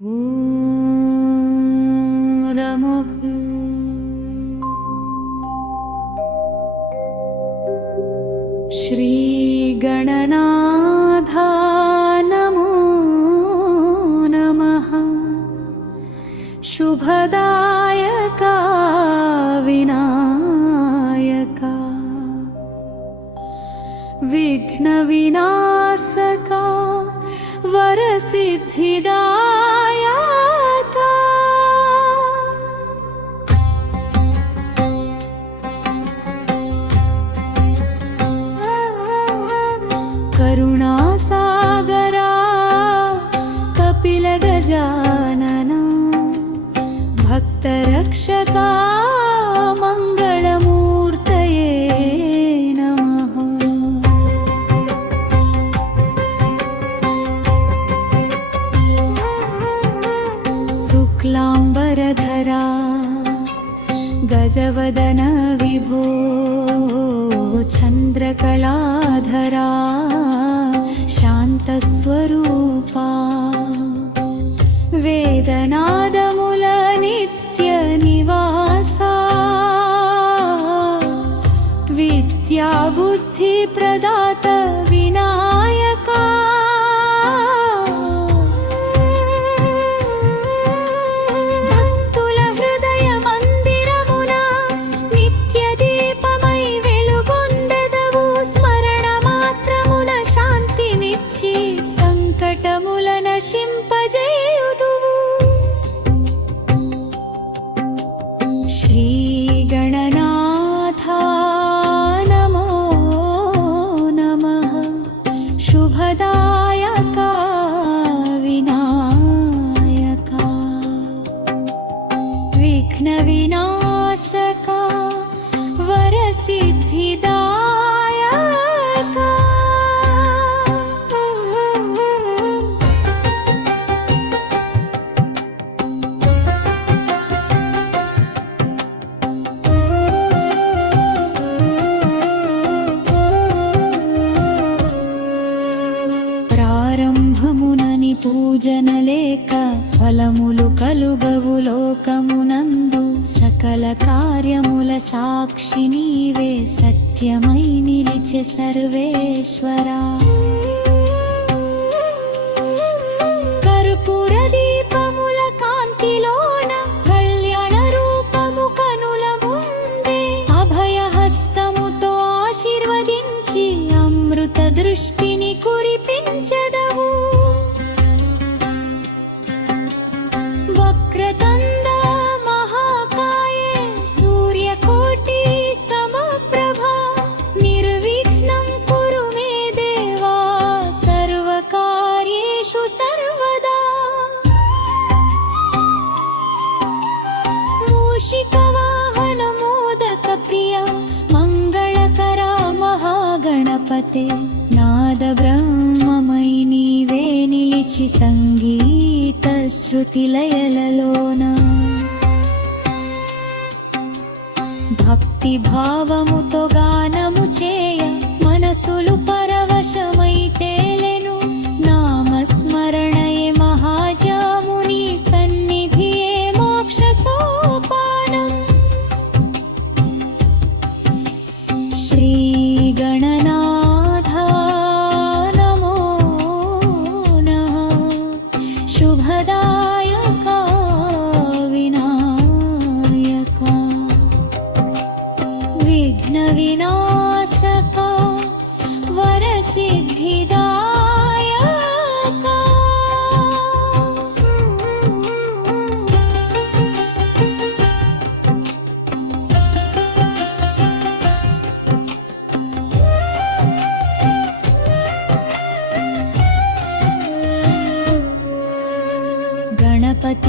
ॐ नमः श्रीगणनाथा नमो नमः शुभदायका विनायका विघ्नविनाशका वरसिद्धिदायका करुणासागरा कपिलगजानना भक्तरक्षका शुक्लाम्बरधरा गजवदन विभो चन्द्रकलाधरा शान्तस्वरूपा वेदनादमुलनित्यनिवासा विद्याबुद्धिप्रदात विनायका She పూజనలేక ఫలములు కలుగవు లోకమునందు. సకల కార్యముల సాక్షి నీవే సత్యమై నిలిచే సర్వేశ్వరా. మూషికవాహన మోదక ప్రియ మంగళకర మహాగణపతే నాద బ్రహ్మమై నీవే నిలిచి సంగీత శృతి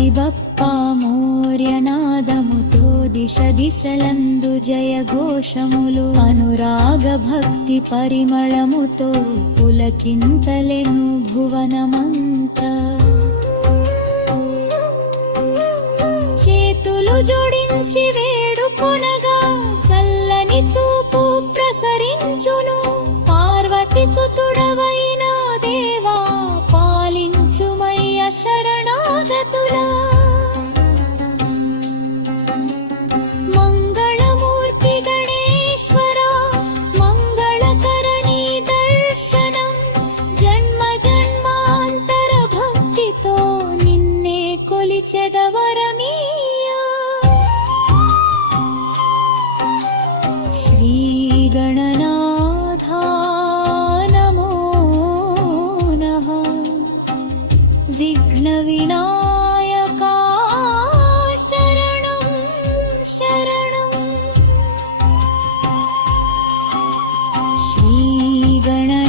బప్ప మౌర్యనాదముతో దిశ దిశలందు జయ ఘోషములు అనురాగ భక్తి పరిమళముతో పులకింతలెను భువనమంత. చేతులు జోడించి వే श्रीगण